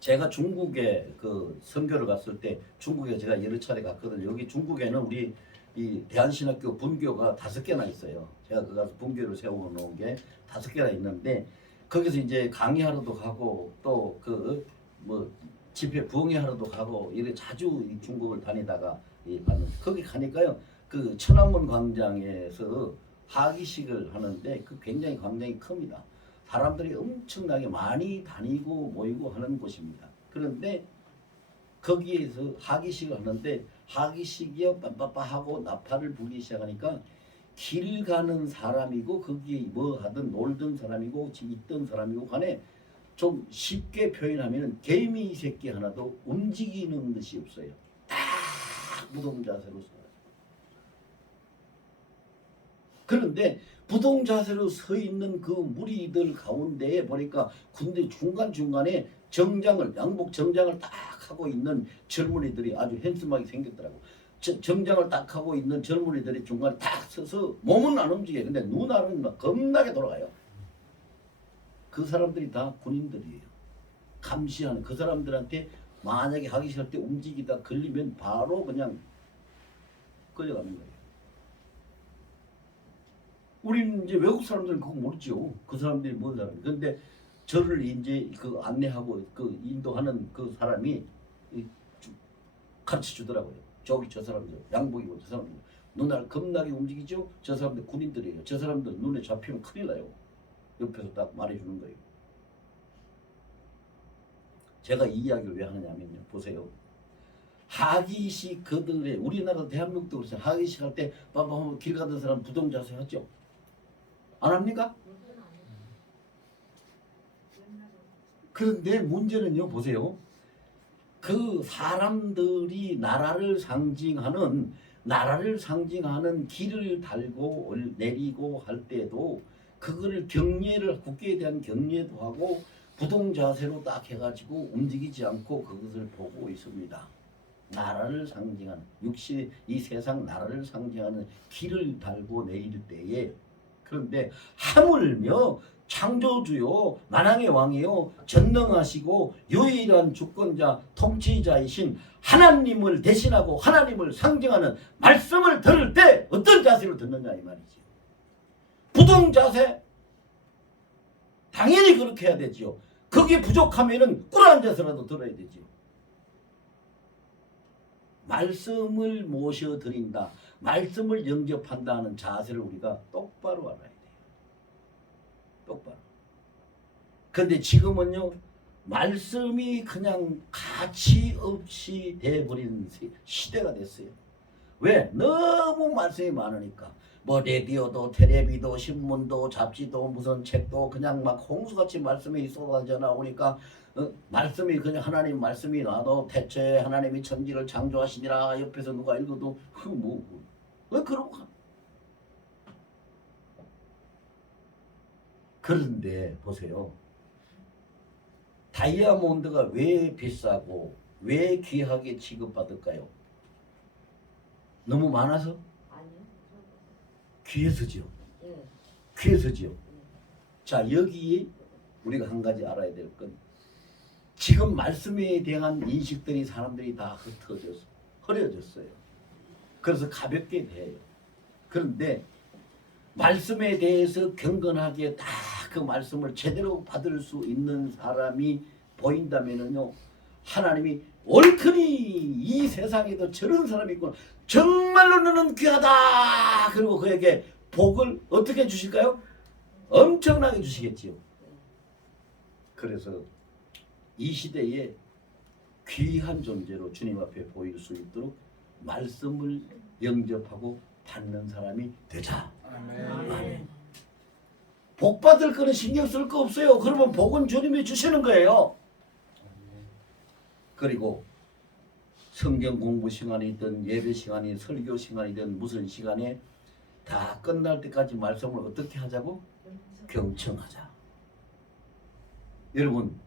제가 중국에 그 선교를 갔을 때, 중국에 제가 여러 차례 갔거든요. 여기 중국에는 우리 이 대한신학교 분교가 5개나 있어요. 제가 그 가서 분교를 세워 놓은 게 5개나 있는데, 거기서 이제 강의하러도 가고 또 그 뭐 집회 부흥회하러도 가고 이래 자주 이 중국을 다니다가 갔는데, 거기 가니까요 그 천안문 광장에서 하기식을 하는데 그 굉장히 광장이 큽니다. 사람들이 엄청나게 많이 다니고 모이고 하는 곳입니다. 그런데 거기에서 하기식을 하는데 하기식이요 빰빠빠 하고 나팔을 불기 시작하니까 길 가는 사람이고 거기에 뭐 하든 놀던 사람이고 있던 사람이고 간에 좀 쉽게 표현하면 개미 새끼 하나도 움직이는 듯이 없어요. 딱 무동자세로 서요. 그런데 부동자세로 서 있는 그 무리들 가운데에 보니까 군대 중간중간에 양복 정장을 딱 하고 있는 젊은이들이 아주 핸섬하게 생겼더라고. 정장을 딱 하고 있는 젊은이들이 중간에 딱 서서 몸은 안 움직여요. 근데 눈알은 막 겁나게 돌아가요. 그 사람들이 다 군인들이에요. 감시하는 그 사람들한테 만약에 하기 싫을 때 움직이다 걸리면 바로 그냥 끌려가는 거예요. 우리는 이제 외국 사람들은 그거 모르죠. 그 사람들이 뭔 사람이. 근데 저를 이제 그 안내하고 그 인도하는 그 사람이 가르쳐 주더라고요. 저기 저 사람들 양복 입고 저 사람들 눈알 겁나게 움직이죠. 저 사람들 군인들이에요. 저 사람들 눈에 잡히면 큰일 나요. 옆에서 딱 말해주는 거예요. 제가 이 이야기를 왜 하느냐면요. 보세요. 하기식 그들의 우리나라 대한민국도 그렇죠. 하기식 할 때 빰빰 길 가던 사람 부동자세 하죠. 안 합니까? 그런데 문제는요. 보세요. 그 사람들이 나라를 상징하는 길을 달고 내리고 할 때도 그거를 국기에 대한 경례도 하고 부동자세로 딱 해가지고 움직이지 않고 그것을 보고 있습니다. 나라를 상징하는 이 세상 나라를 상징하는 길을 달고 내릴 때에, 그런데 하물며 창조주요 만왕의 왕이요 전능하시고 유일한 주권자 통치자이신 하나님을 대신하고 하나님을 상징하는 말씀을 들을 때 어떤 자세로 듣느냐 이 말이죠. 부동 자세? 당연히 그렇게 해야 되지요. 그게 부족하면은 꿇어 앉아서라도 들어야 되지요. 말씀을 모셔드린다. 말씀을 영접한다는 자세를 우리가 똑바로 알아야 돼요. 똑바로. 근데 지금은요, 말씀이 그냥 가치 없이 돼버린 시대가 됐어요. 왜? 너무 말씀이 많으니까. 뭐 라디오도 텔레비도 신문도 잡지도 무슨 책도 그냥 막 홍수같이 말씀이 쏟아져 나오니까 말씀이 그냥 하나님 말씀이 나도 대체 하나님이 천지를 창조하시니라 옆에서 누가 읽어도 왜 그러고 가? 그런데 보세요. 다이아몬드가 왜 비싸고 왜 귀하게 취급받을까요? 너무 많아서? 아니요. 귀해서지요. 예. 귀해서지요. 자, 여기 우리가 한 가지 알아야 될 건 지금 말씀에 대한 인식들이 사람들이 다 흩어져서 흐려졌어요. 그래서 가볍게 돼요. 그런데 말씀에 대해서 경건하게 다 그 말씀을 제대로 받을 수 있는 사람이 보인다면은요, 하나님이 얼큰이 이 세상에도 저런 사람이 있구나. 정말로 너는 귀하다. 그리고 그에게 복을 어떻게 주실까요? 엄청나게 주시겠지요. 그래서 이 시대에 귀한 존재로 주님 앞에 보일 수 있도록 말씀을 영접하고 받는 사람이 되자. 아멘. 복 받을 거는 신경 쓸 거 없어요. 그러면 복은 주님이 주시는 거예요. 그리고 성경 공부 시간이든 예배 시간이 설교 시간이든 무슨 시간에 다 끝날 때까지 말씀을 어떻게 하자고? 경청하자. 여러분,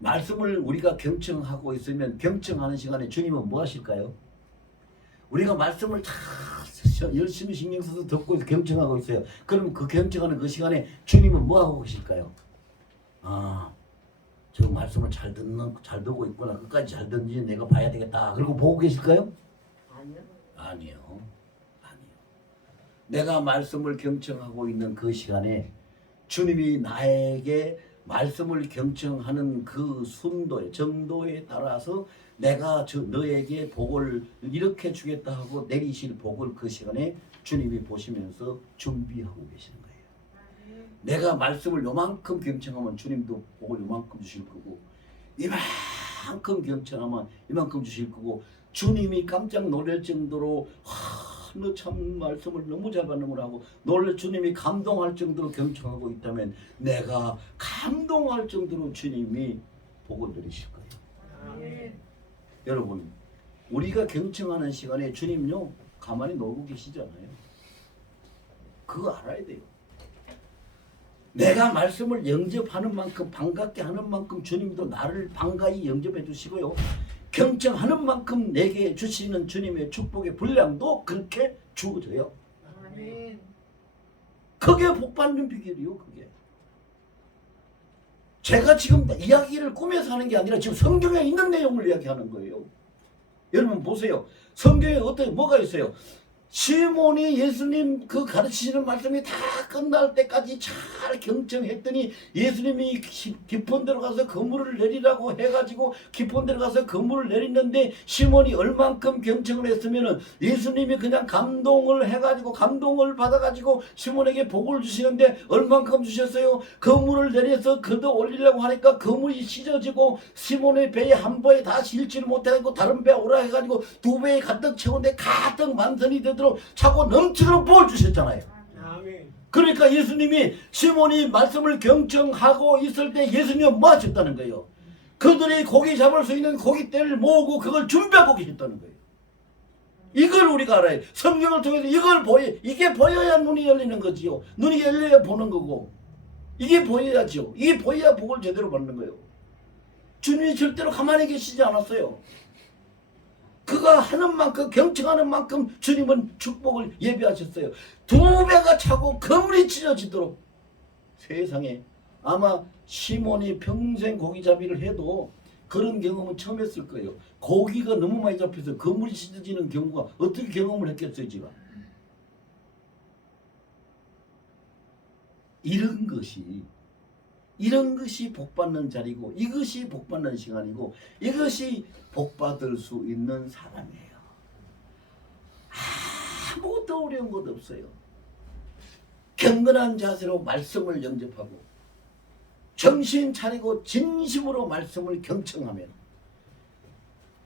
말씀을 우리가 경청하고 있으면 경청하는 시간에 주님은 뭐 하실까요? 우리가 말씀을 다 열심히 신경 써서 듣고 경청하고 있어요. 그럼 그 경청하는 그 시간에 주님은 뭐 하고 계실까요? 아, 저 말씀을 잘 듣고 있구나. 끝까지 잘 듣는지 내가 봐야 되겠다. 그리고 보고 계실까요? 아니요. 아니요. 내가 말씀을 경청하고 있는 그 시간에 주님이 나에게 말씀을 경청하는 그 순도에 정도에 따라서 내가 너에게 복을 이렇게 주겠다 하고 내리실 복을 그 시간에 주님이 보시면서 준비하고 계시는 거예요. 내가 말씀을 요만큼 경청하면 주님도 복을 요만큼 주실 거고, 이만큼 경청하면 이만큼 주실 거고, 주님이 깜짝 놀랄 정도로 너 참 말씀을 너무 잘 받는구나 하고 주님이 감동할 정도로 경청하고 있다면 내가 감동할 정도로 주님이 복을 내리실 거예요. 아멘. 여러분, 우리가 경청하는 시간에 주님요 가만히 놀고 계시잖아요. 그거 알아야 돼요. 내가 말씀을 영접하는 만큼 반갑게 하는 만큼 주님도 나를 반가이 영접해 주시고요, 경청하는 만큼 내게 주시는 주님의 축복의 분량도 그렇게 주어져요. 아멘. 그게 복받는 비결이요. 그게 제가 지금 이야기를 꾸며서 하는 게 아니라 지금 성경에 있는 내용을 이야기하는 거예요. 여러분 보세요. 성경에 뭐가 있어요? 시몬이 예수님 그 가르치시는 말씀이 다 끝날 때까지 잘 경청했더니 예수님이 깊은 데로 가서 그물을 내리라고 해가지고 깊은 데로 가서 그물을 내리는데 시몬이 얼만큼 경청을 했으면은 예수님이 그냥 감동을 해가지고 감동을 받아가지고 시몬에게 복을 주시는데 얼만큼 주셨어요? 그물을 내려서 걷어 올리려고 하니까 그물이 찢어지고 시몬의 배에 한 번에 다 실지를 못해가지고 다른 배 오라 해가지고 두 배에 가득 채우는데 가득 만선이 되도록 차고 넘치도록 복을 주셨잖아요. 아멘. 그러니까 예수님이 시몬이 말씀을 경청하고 있을 때 예수님은 뭐 하셨다는 거예요? 그들이 고기 잡을 수 있는 고깃대를 모으고 그걸 준비하고 계셨다는 거예요. 이걸 우리가 알아요. 성경을 통해서 이게 보여야 눈이 열리는 거지요. 눈이 열려야 보는 거고, 이게 보여야죠. 이게 보여야 복을 제대로 받는 거예요. 주님이 절대로 가만히 계시지 않았어요. 그가 하는 만큼 경청하는 만큼 주님은 축복을 예비하셨어요. 두 배가 차고 그물이 찢어지도록 세상에 아마 시몬이 평생 고기잡이를 해도 그런 경험은 처음 했을 거예요. 고기가 너무 많이 잡혀서 그물이 찢어지는 경우가 어떻게 경험을 했겠어요, 지금. 이런 것이 복받는 자리고, 이것이 복받는 시간이고, 이것이 복받을 수 있는 사람이에요. 아무것도 어려운 것 없어요. 경건한 자세로 말씀을 영접하고 정신 차리고 진심으로 말씀을 경청하면,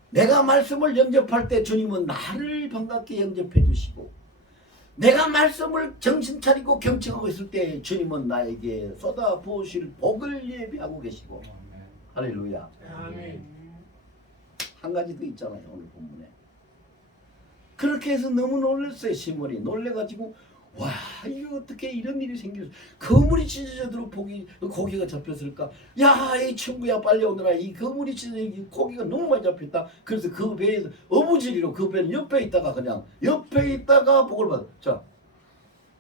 내가 말씀을 영접할 때 주님은 나를 반갑게 영접해 주시고, 내가 말씀을 정신 차리고 경청하고 있을 때 주님은 나에게 쏟아 부으실 복을 예비하고 계시고. 할렐루야. 아멘. 한 가지 더 있잖아요, 오늘 본문에. 그렇게 해서 너무 놀랐어요. 시몬이 놀래가지고, 와, 이거 어떻게 이런 일이 생겼어. 그물이 찢어져도 고기가 잡혔을까. 야, 이 친구야 빨리 오너라. 이 그물이 찢어져 고기가 너무 많이 잡혔다. 그래서 그 배에서 어부지리로 그 배는 옆에 있다가 복을 받아. 자,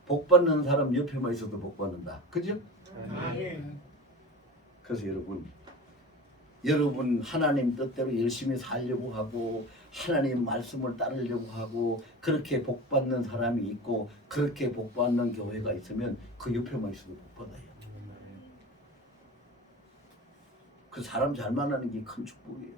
복 받는 사람 옆에만 있어도 복 받는다. 그죠? 아멘. 그래서 여러분 하나님 뜻대로 열심히 살려고 하고, 하나님 말씀을 따르려고 하고, 그렇게 복받는 사람이 있고, 그렇게 복받는 교회가 있으면 그 옆에만 있어도 복받아요. 그 사람 잘 만나는 게 큰 축복이에요.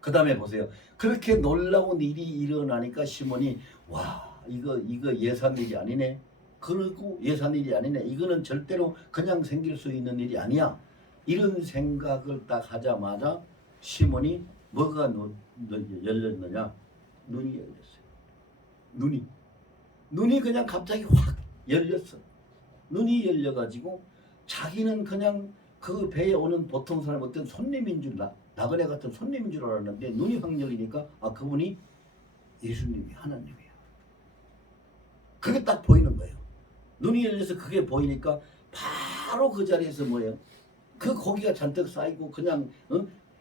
그 다음에 보세요. 그렇게 놀라운 일이 일어나니까 시몬이, 와, 이거 예산 일이 아니네. 그리고 예산 일이 아니네. 이거는 절대로 그냥 생길 수 있는 일이 아니야. 이런 생각을 딱 하자마자 시몬이 뭐가 열렸느냐? 눈이 열렸어요. 눈이 그냥 갑자기 확 열렸어. 눈이 열려가지고 자기는 그냥 그 배에 오는 보통 사람, 어떤 손님인 줄, 나그네 같은 손님인 줄 알았는데, 눈이 확 열리니까 그분이 예수님이 하나님이야. 그게 딱 보이는 거예요. 눈이 열려서 그게 보이니까 바로 그 자리에서 뭐예요? 그 고기가 잔뜩 쌓이고 그냥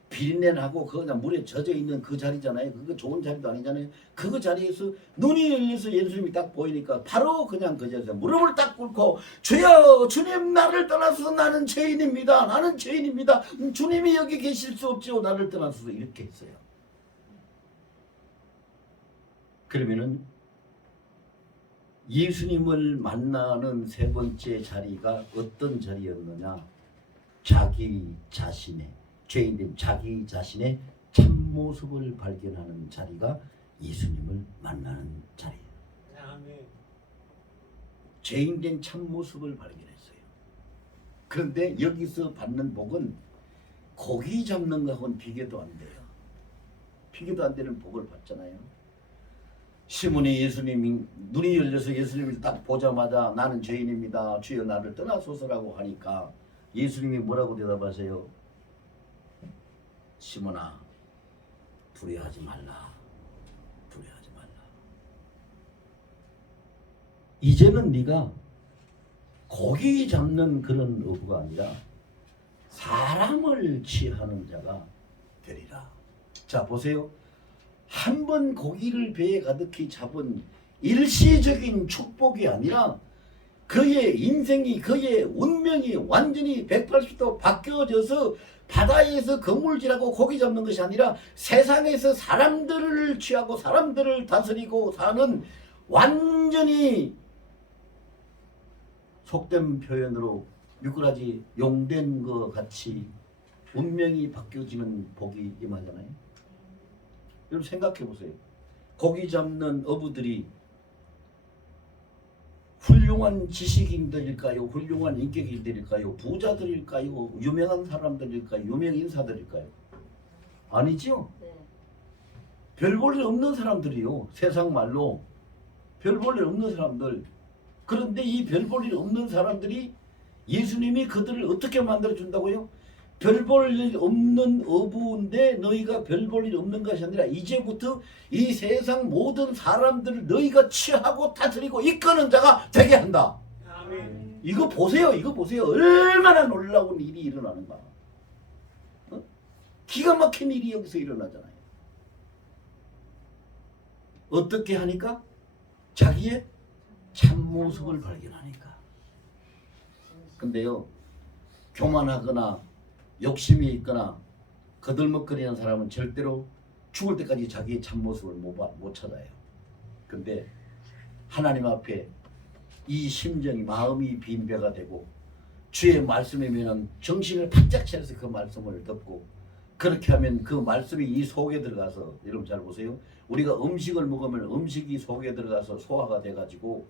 비린내 나고 그냥 물에 젖어 있는 그 자리잖아요. 그거 좋은 자리도 아니잖아요. 그 자리에서 눈이 열려서 예수님이 딱 보이니까 바로 그냥 그 자리에서 무릎을 딱 꿇고, 주여, 주님, 나를 떠나서 나는 죄인입니다. 나는 죄인입니다. 주님이 여기 계실 수 없지요. 나를 떠나서, 이렇게 했어요. 그러면은 예수님을 만나는 세 번째 자리가 어떤 자리였느냐? 자기 자신의, 죄인된 자기 자신의 참모습을 발견하는 자리가 예수님을 만나는 자리예요. 아멘. 죄인된 참모습을 발견했어요. 그런데 여기서 받는 복은 고기 잡는 것하고는 비교도 안 돼요. 비교도 안 되는 복을 받잖아요. 시몬이 예수님이 눈이 열려서 예수님을 딱 보자마자 나는 죄인입니다. 주여 나를 떠나소서라고 하니까 예수님이 뭐라고 대답하세요? 시몬아, 두려워하지 말라. 두려워하지 말라. 이제는 네가 고기 잡는 그런 어부가 아니라 사람을 취하는 자가 되리라. 자, 보세요. 한 번 고기를 배에 가득히 잡은 일시적인 축복이 아니라 그의 인생이, 그의 운명이 완전히 180도 바뀌어져서 바다에서 그물질하고 고기 잡는 것이 아니라 세상에서 사람들을 취하고 사람들을 다스리고 사는, 완전히 속된 표현으로 미꾸라지 용된 것 같이 운명이 바뀌어지는 복이 임하잖아요. 여러분 생각해 보세요. 고기 잡는 어부들이 훌륭한 지식인들일까요? 훌륭한 인격인들일까요? 부자들일까요? 유명한 사람들일까요? 유명 인사들일까요? 아니죠. 네. 별 볼 일 없는 사람들이요. 세상 말로 별 볼 일 없는 사람들. 그런데 이 별 볼 일 없는 사람들이 예수님이 그들을 어떻게 만들어 준다고요? 별 볼 일 없는 어부인데 너희가 별 볼 일 없는 것이 아니라 이제부터 이 세상 모든 사람들을 너희가 취하고 다스리고 이끄는 자가 되게 한다. 아멘. 이거 보세요. 이거 보세요. 얼마나 놀라운 일이 일어나는가. 기가 막힌 일이 여기서 일어나잖아요. 어떻게 하니까? 자기의 참모습을 발견하니까. 근데요, 교만하거나 욕심이 있거나 거들먹거리는 사람은 절대로 죽을 때까지 자기의 참모습을 못 찾아요. 근데 하나님 앞에 이 심정이, 마음이 빈배가 되고 주의 말씀이면 정신을 바짝 차려서 그 말씀을 듣고, 그렇게 하면 그 말씀이 이 속에 들어가서, 여러분 잘 보세요. 우리가 음식을 먹으면 음식이 속에 들어가서 소화가 돼가지고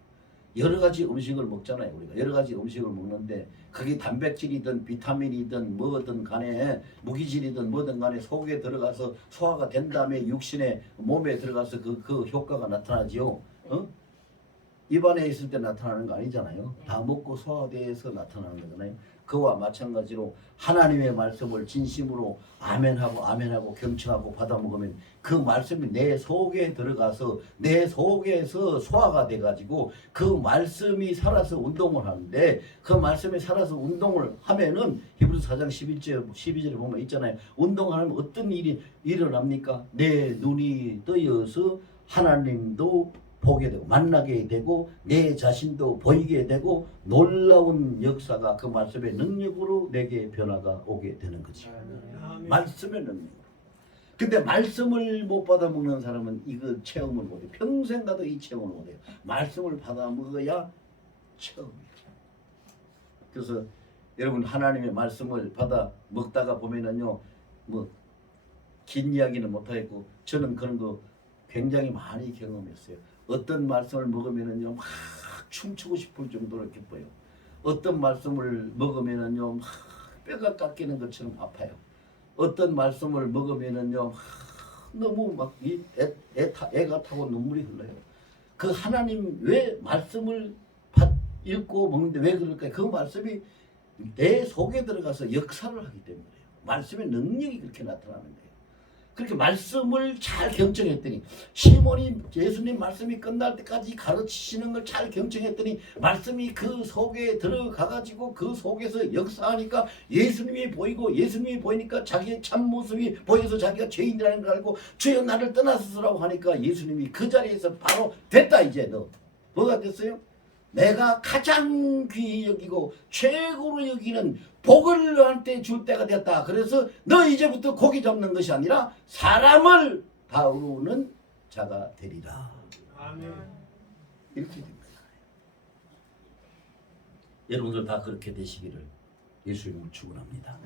여러 가지 음식을 먹잖아요. 우리가 여러 가지 음식을 먹는데 그게 단백질이든 비타민이든 뭐든 간에 무기질이든 뭐든 간에 속에 들어가서 소화가 된 다음에 육신의 몸에 들어가서 그 효과가 나타나지요. 입안에 있을 때 나타나는 거 아니잖아요. 다 먹고 소화돼서 나타나는 거잖아요. 그와 마찬가지로 하나님의 말씀을 진심으로 아멘하고 경청하고 받아 먹으면 그 말씀이 내 속에 들어가서 내 속에서 소화가 돼가지고 그 말씀이 살아서 운동을 하는데, 그 말씀이 살아서 운동을 하면은 히브리서 4장 12절에 보면 있잖아요. 운동하면 어떤 일이 일어납니까? 내 눈이 뜨여서 하나님도 보게 되고 만나게 되고 내 자신도 보이게 되고 놀라운 역사가 그 말씀의 능력으로 내게 변화가 오게 되는 거지. 말씀의 능력으로. 근데 말씀을 못 받아 먹는 사람은 이거 체험을 못해. 평생 가도 이 체험을 못해요. 말씀을 받아 먹어야 체험이에요. 그래서 여러분, 하나님의 말씀을 받아 먹다가 보면은요, 뭐 긴 이야기는 못하겠고 저는 그런 거 굉장히 많이 경험했어요. 어떤 말씀을 먹으면은요 막 춤추고 싶을 정도로 기뻐요. 어떤 말씀을 먹으면은요 막 뼈가 깎이는 것처럼 아파요. 어떤 말씀을 먹으면은요 막 너무 막 애가 타고 눈물이 흘러요. 그 하나님 왜 말씀을 읽고 먹는데 왜 그럴까요? 그 말씀이 내 속에 들어가서 역사를 하기 때문이에요. 말씀의 능력이 그렇게 나타나는 거예요. 그렇게 말씀을 잘 경청했더니, 시몬이 예수님 말씀이 끝날 때까지 가르치시는 걸 잘 경청했더니 말씀이 그 속에 들어가가지고 그 속에서 역사하니까 예수님이 보이고, 예수님이 보이니까 자기의 참모습이 보여서 자기가 죄인이라는 걸 알고 주여 나를 떠나서라고 하니까 예수님이 그 자리에서 바로 됐다. 이제 너 뭐가 됐어요? 내가 가장 귀히 여기고 최고로 여기는 복을 너한테 줄 때가 됐다. 그래서 너 이제부터 고기 잡는 것이 아니라 사람을 다루는 자가 되리라. 아멘. 이렇게 됩니다. 여러분들 다 그렇게 되시기를 예수님을 축원합니다.